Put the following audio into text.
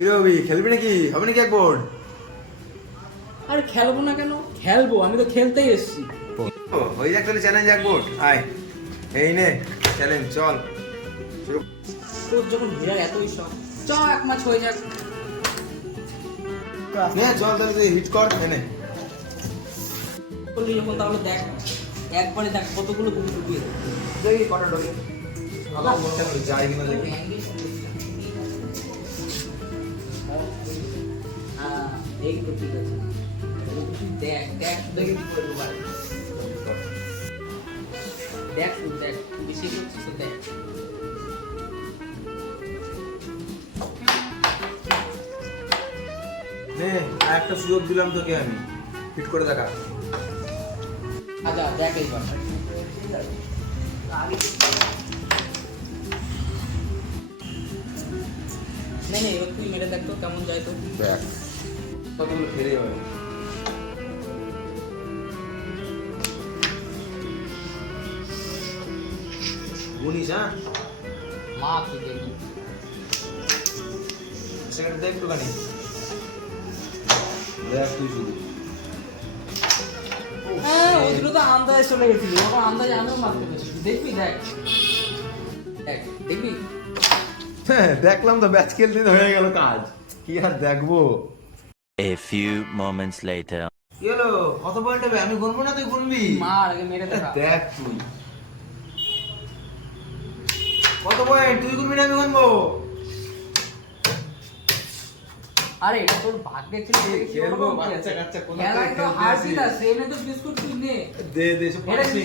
রবি খেলবি নাকি? হবে নাকি এক বোর্ড? আরে খেলবো না কেন? খেলবো, আমি তো খেলতেই এসেছি। হয়ে যাক তাহলে চ্যালেঞ্জ এক বোর্ড। আয় এই নে চ্যালেঞ্জ, চল শুরু। তোর যখন ভিড়ার এতই শখ, চ এক ম্যাচ হয়ে যাক। নে চল তাহলে তুই হিট কর, নে করলি যখন তাহলে দেখ, একবারে দেখ কতগুলো তুমি ডুবিয়ে দেখ। দেখি কটা ডোকে আবার মনটা করে যায় কিনা দেখি। হ্যাঁ, এই তো ঠিক আছে। দেখ দেখ দেখি কি করে ডুবায়। দেখ শুধু দেখ, তুই বেশি করছিস তো দেখ। নে আর একটা সুযোগ দিলাম তোকে আমি, হিট করে দেখা। আচ্ছা দেখ এইবার। না না, এবার তুই মেরে দেখ তো কেমন যায় তো। দেখ কতগুলো ফেরে যাবে। গুনিস হ্যাঁ, মা তুই দেখবি। সেকেন্ড দেখ একটুখানি, দেখ তুই শুধু। হ্যাঁ, ওইগুলো তো আন্দাজে চলে গেছিল, ওটা আন্দাজে আমিও মারতে পেরেছি। দেখবি দেখ, দেখ দেখবি। হ্যাঁ দেখলাম তো, ব্যাচ খেলতে তো হয়ে গেল কাজ, কি আর দেখবো। A few moments later. কি হলো, কত পয়েন্ট হবে? আমি গুনবো না তুই গুনবি? মার আগে মেরে দেখা। দেখ তুই কত পয়েন্ট, তুই গুনবি না আমি গুনবো? আরে এটা তোর ভাগ্যে ছিল। খেলবো বাচ্চা কাচ্চা, কোনো খেলায় তো হারবি না, সেমনে তো বিস্কুট তুই নে। দে দে সব এটা পাচ্ছি।